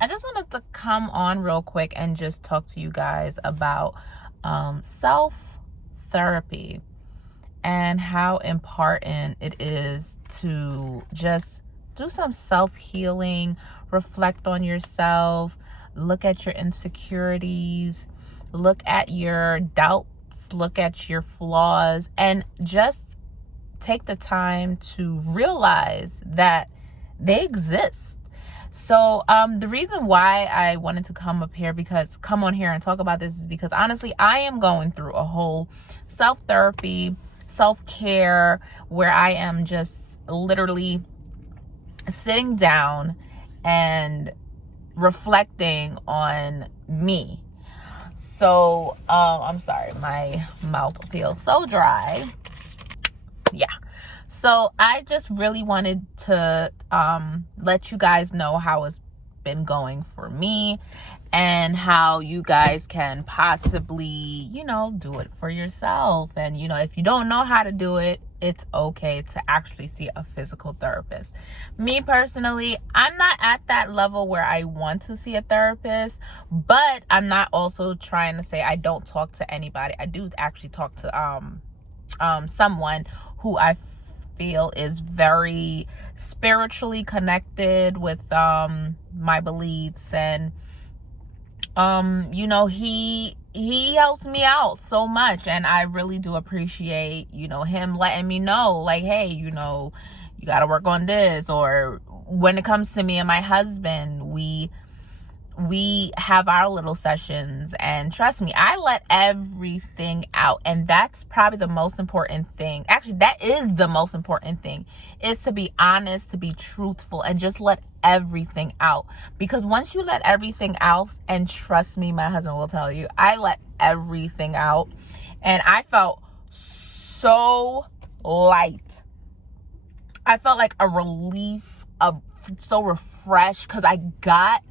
I just wanted to come on real quick and just talk to you guys about self therapy and how important it is to just do some self healing, reflect on yourself, look at your insecurities, look at your doubts, look at your flaws, and just take the time to realize that they exist. So the reason why I wanted to come on here and talk about this is because honestly, I am going through a whole self-therapy, self-care, where I am just literally sitting down and reflecting on me. So I'm sorry, my mouth feels so dry. Yeah. So I just really wanted to let you guys know how it's been going for me and how you guys can possibly, do it for yourself. And, if you don't know how to do it, it's okay to actually see a physical therapist. Me personally, I'm not at that level where I want to see a therapist, but I'm not also trying to say I don't talk to anybody. I do actually talk to someone who I feel is very spiritually connected with my beliefs, and he helps me out so much, and I really do appreciate him letting me know, like, hey, you got to work on this. Or when it comes to me and my husband, we have our little sessions, and trust me, I let everything out. And that's probably the most important thing. Actually, that is the most important thing, is to be honest, to be truthful, and just let everything out. Because once you let everything out, and trust me, my husband will tell you, I let everything out, and I felt so light. I felt like a relief, so refreshed, because I got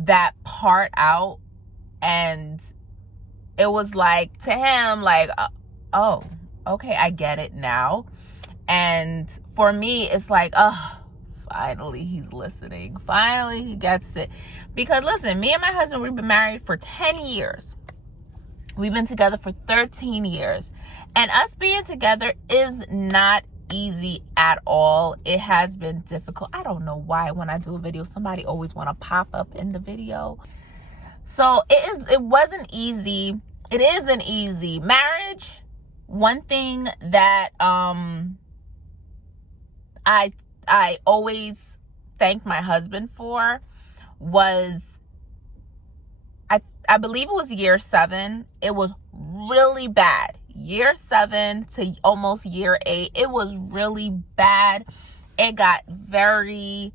that part out. And it was like, to him, like, oh, okay, I get it now. And for me, it's like, oh, finally he's listening. Finally he gets it. Because listen, me and my husband, we've been married for 10 years. We've been together for 13 years. And us being together is not easy at all. It has been difficult. I don't know why when I do a video, somebody always want to pop up in the video. So it wasn't easy. It isn't easy. Marriage, one thing that I always thank my husband for was, I believe it was year 7. It was really bad. Year 7 to almost year 8, it was really bad. It got very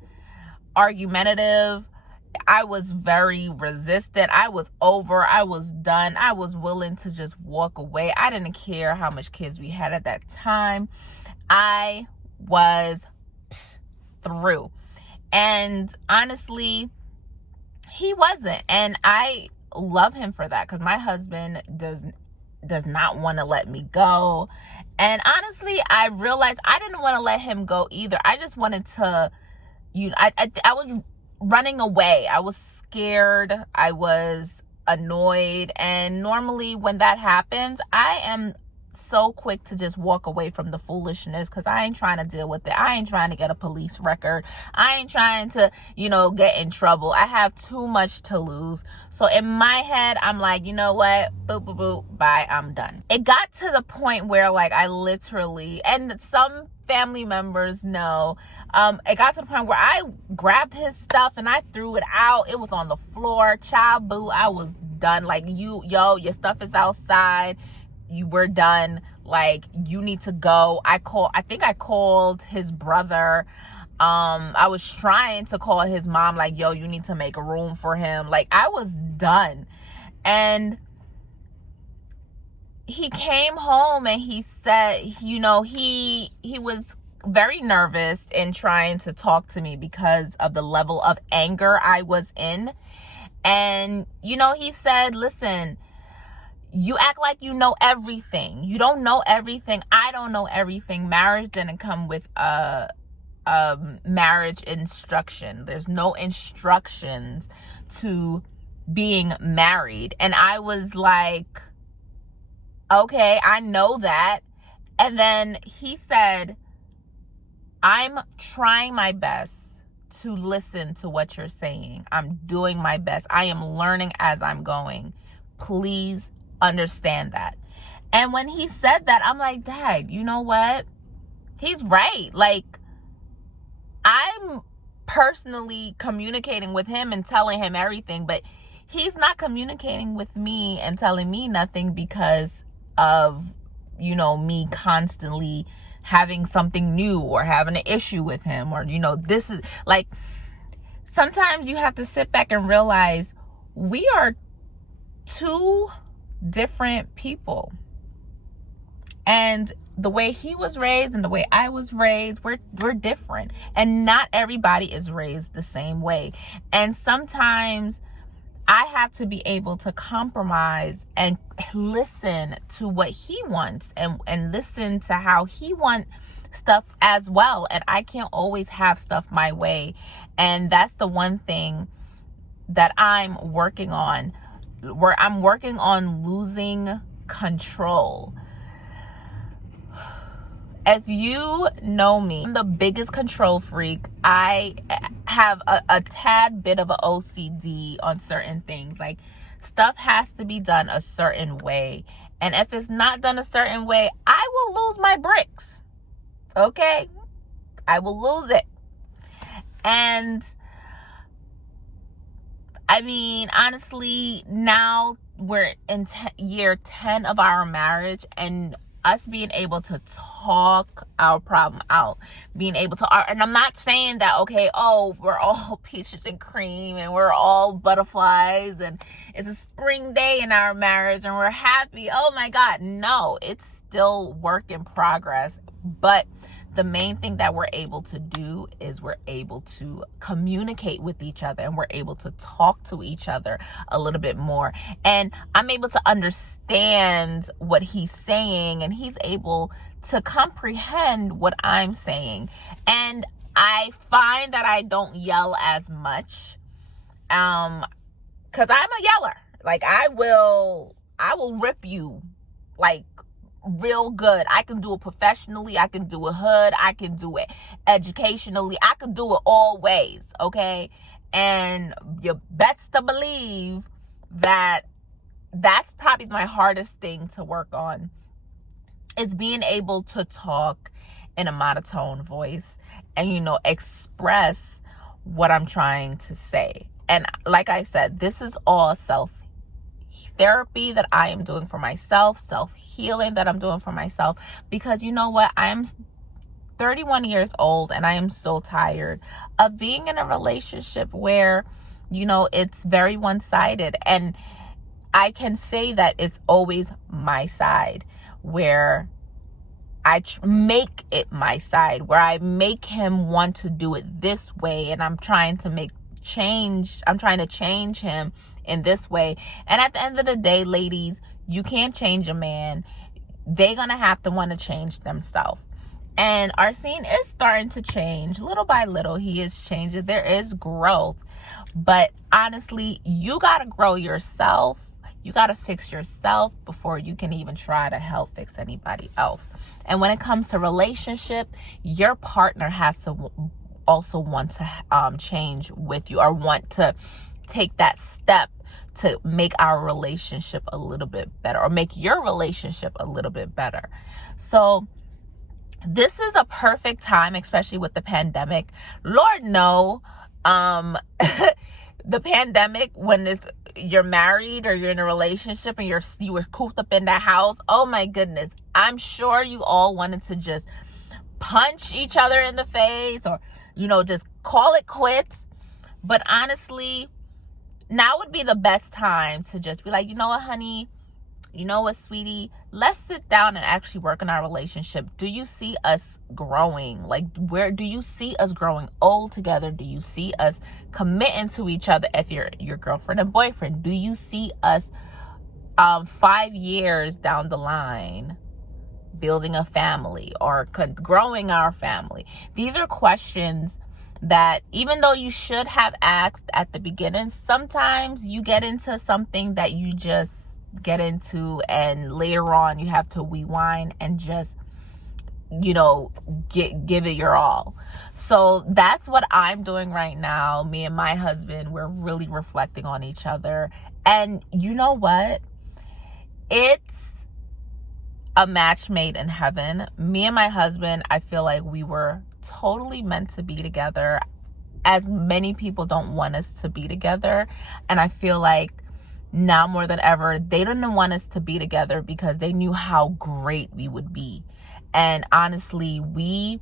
argumentative. I was very resistant. I was done. I was willing to just walk away. I didn't care how much kids we had at that time. I was through. And honestly, he wasn't. And I love him for that, because my husband does not want to let me go. And honestly, I realized I didn't want to let him go either. I just wanted to, I was running away. I was scared. I was annoyed. And normally when that happens, I am so quick to just walk away from the foolishness, because I ain't trying to deal with it. I ain't trying to get a police record. I ain't trying to, get in trouble. I have too much to lose. So in my head, I'm like, you know what? Boop, boop, boop. Bye. I'm done. It got to the point where, like, I literally, and some family members know, it got to the point where I grabbed his stuff and I threw it out. It was on the floor. Child boo. I was done. Like, your stuff is outside. You were done. Like, you need to go. I think I called his brother. I was trying to call his mom, like, yo, you need to make a room for him. Like, I was done. And he came home and he said, he was very nervous in trying to talk to me because of the level of anger I was in. And, he said, listen, you act like you know everything. You don't know everything. I don't know everything. Marriage didn't come with a marriage instruction. There's no instructions to being married. And I was like, okay, I know that. And then he said, I'm trying my best to listen to what you're saying. I'm doing my best. I am learning as I'm going. Please understand that. And when he said that, I'm like, Dad, you know what? He's right. Like, I'm personally communicating with him and telling him everything, but he's not communicating with me and telling me nothing because of, me constantly having something new or having an issue with him, or, this is like, sometimes you have to sit back and realize we are two different people. And the way he was raised and the way I was raised, we're different. And not everybody is raised the same way. And sometimes I have to be able to compromise and listen to what he wants and listen to how he wants stuff as well. And I can't always have stuff my way. And that's the one thing that I'm working on, where I'm working on losing control. If you know me, I'm the biggest control freak. I have a tad bit of an OCD on certain things. Like, stuff has to be done a certain way. And if it's not done a certain way, I will lose my bricks. Okay? I will lose it. And I mean, honestly, now we're in year 10 of our marriage, and us being able to talk our problem out, being able to, and I'm not saying that, okay, we're all peaches and cream and we're all butterflies and it's a spring day in our marriage and we're happy. Oh my God. No, it's still work in progress. But the main thing that we're able to do is we're able to communicate with each other, and we're able to talk to each other a little bit more. And I'm able to understand what he's saying, and he's able to comprehend what I'm saying. And I find that I don't yell as much, because I'm a yeller. Like, I will rip you, like, real good. I can do it professionally. I can do it hood. I can do it educationally. I can do it all ways. Okay. And you best to believe that that's probably my hardest thing to work on. It's being able to talk in a monotone voice and, express what I'm trying to say. And like I said, this is all self-therapy that I am doing for myself, self-healing that I'm doing for myself, because you know what? I'm 31 years old and I am so tired of being in a relationship where, it's very one-sided. And I can say that it's always my side, where I make it my side, where I make him want to do it this way, and I'm trying to change him in this way. And at the end of the day, ladies, you can't change a man. They're gonna have to want to change themselves. And Arsene is starting to change little by little. He is changing. There is growth. But honestly, you gotta grow yourself. You gotta fix yourself before you can even try to help fix anybody else. And when it comes to relationship, your partner has to also want to change with you, or want to take that step to make our relationship a little bit better, or make your relationship a little bit better. So this is a perfect time, especially with the pandemic. Lord, no. The pandemic, when you're married or you're in a relationship and you were cooped up in that house, oh my goodness, I'm sure you all wanted to just punch each other in the face, or just call it quits. But honestly, now would be the best time to just be like, you know what, honey, you know what, sweetie, let's sit down and actually work on our relationship. Do you see us growing? Like, where do you see us growing old together? Do you see us committing to each other if you're your girlfriend and boyfriend? Do you see us 5 years down the line building a family or growing our family? These are questions that, even though you should have asked at the beginning, sometimes you get into something that you just get into, and later on you have to rewind and just, give it your all. So that's what I'm doing right now. Me and my husband, we're really reflecting on each other. And you know what? It's a match made in heaven. Me and my husband, I feel like we were totally meant to be together, as many people don't want us to be together. And I feel like now more than ever, they didn't want us to be together because they knew how great we would be. And honestly,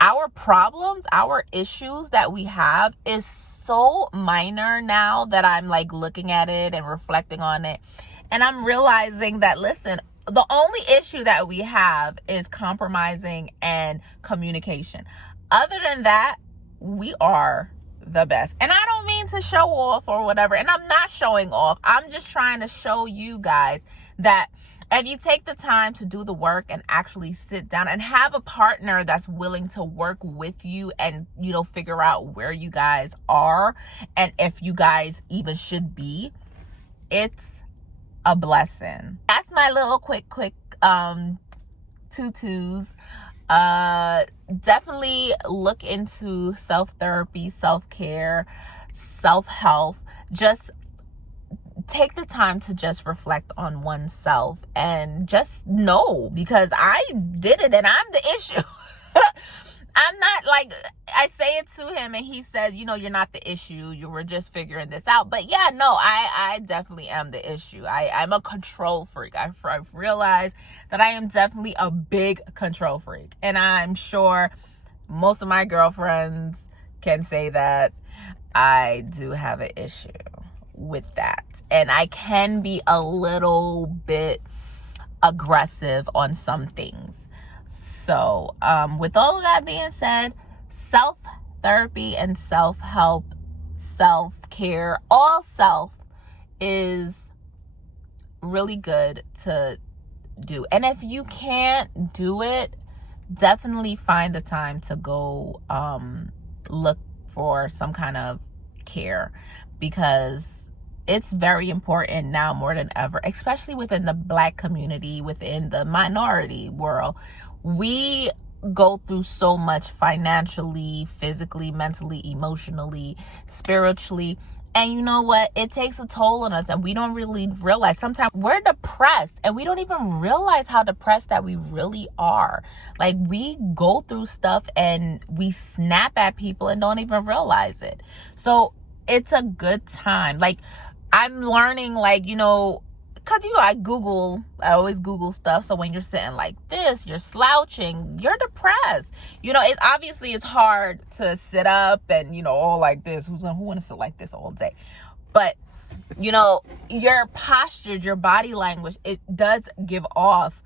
our problems, our issues that we have is so minor now that I'm like looking at it and reflecting on it. And I'm realizing that, listen, the only issue that we have is compromising and communication. Other than that, we are the best. And I don't mean to show off or whatever. And I'm not showing off. I'm just trying to show you guys that if you take the time to do the work and actually sit down and have a partner that's willing to work with you and, figure out where you guys are and if you guys even should be, it's a blessing. That's my little quick tutus. Definitely look into self-therapy, self-care, self-health. Just take the time to just reflect on oneself and just know, because I did it and I'm the issue. I'm not like, I say it to him and he says, you're not the issue. You were just figuring this out. But yeah, no, I definitely am the issue. I'm a control freak. I've realized that I am definitely a big control freak. And I'm sure most of my girlfriends can say that I do have an issue with that. And I can be a little bit aggressive on some things. So with all of that being said, self-therapy and self-help, self-care, all self is really good to do. And if you can't do it, definitely find the time to go look for some kind of care, because it's very important now more than ever, especially within the Black community, within the minority world. We go through so much financially, physically, mentally, emotionally, spiritually. And you know what? It takes a toll on us, and we don't really realize. Sometimes we're depressed and we don't even realize how depressed that we really are. Like, we go through stuff and we snap at people and don't even realize it. So it's a good time. Like, I'm learning, because I always Google stuff. So when you're sitting like this, you're slouching, you're depressed. It's hard to sit up and, all like this. Who wants to sit like this all day? But, your posture, your body language, it does give off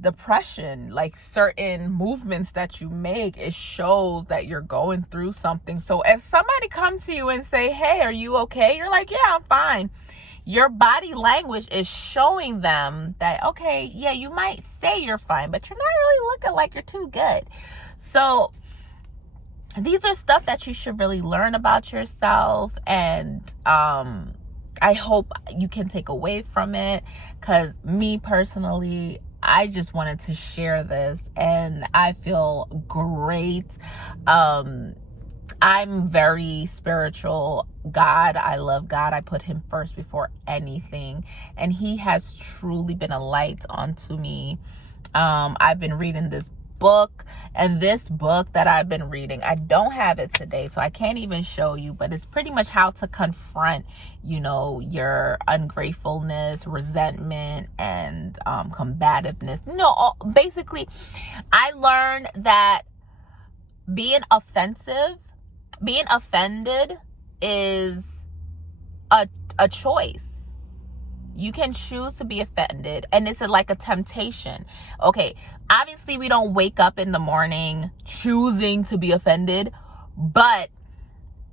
depression. Like, certain movements that you make, it shows that you're going through something. So if somebody comes to you and say, hey, are you okay? You're like, yeah, I'm fine. Your body language is showing them that, okay, yeah, you might say you're fine, but you're not really looking like you're too good. So these are stuff that you should really learn about yourself. And I hope you can take away from it, because me personally, I just wanted to share this and I feel great. I'm very spiritual. I love God. I put him first before anything. And he has truly been a light onto me. I've been reading this book, and this book that I've been reading, I don't have it today, so I can't even show you, but it's pretty much how to confront, your ungratefulness, resentment, and combativeness. Basically, I learned that being offended is a choice. You can choose to be offended, and it's like a temptation. Okay, obviously we don't wake up in the morning choosing to be offended, but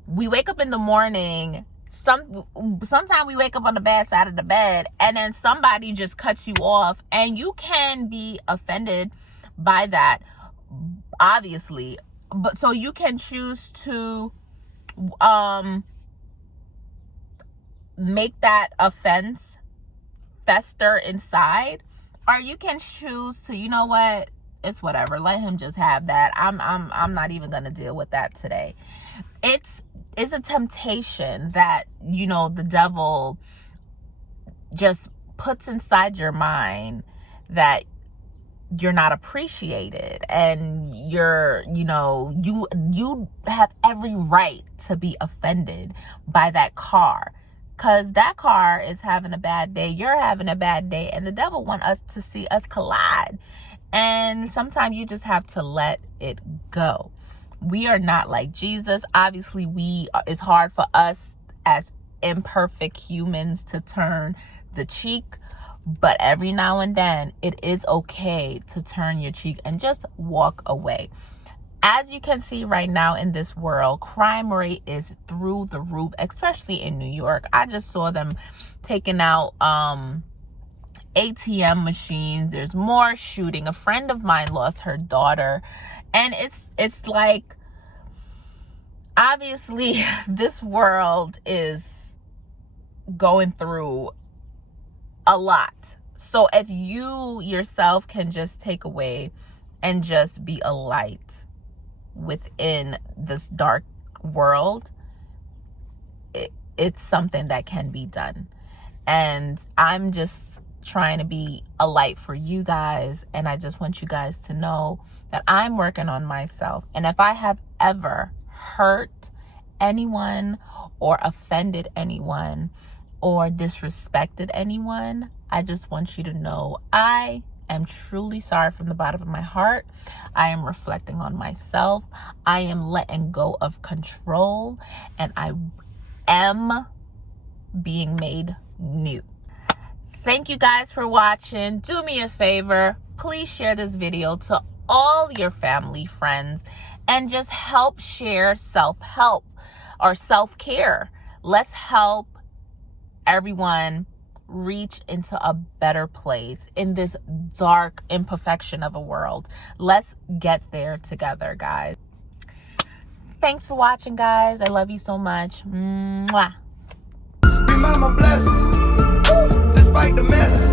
we wake up in the morning, sometimes we wake up on the bad side of the bed, and then somebody just cuts you off, and you can be offended by that, obviously. But so you can choose to make that offense fester inside, or you can choose to, you know what, it's whatever, let him just have that. I'm not even gonna deal with that today. It's a temptation that, you know, the devil just puts inside your mind, that you're not appreciated, and you're, you know, you have every right to be offended by that car, because that car is having a bad day, you're having a bad day, and the devil want us to see us collide. And sometimes you just have to let it go. We are not like Jesus. Obviously, it's hard for us as imperfect humans to turn the cheek, but every now and then it is okay to turn your cheek and just walk away. As you can see right now in this world, crime rate is through the roof, especially in New York. I just saw them taking out ATM machines. There's more shooting. A friend of mine lost her daughter, and it's like, obviously this world is going through a lot. So if you yourself can just take away and just be a light within this dark world, it's something that can be done. And I'm just trying to be a light for you guys, and I just want you guys to know that I'm working on myself. And if I have ever hurt anyone or offended anyone or disrespected anyone, I just want you to know I am truly sorry from the bottom of my heart. I am reflecting on myself. I am letting go of control, and I am being made new. Thank you guys for watching. Do me a favor, please share this video to all your family, friends, and just help share self-help or self-care. Let's help everyone reach into a better place in this dark imperfection of a world. Let's get there together, guys. Thanks for watching, guys. I love you so much. Mwah. Be mama blessed, despite the mess.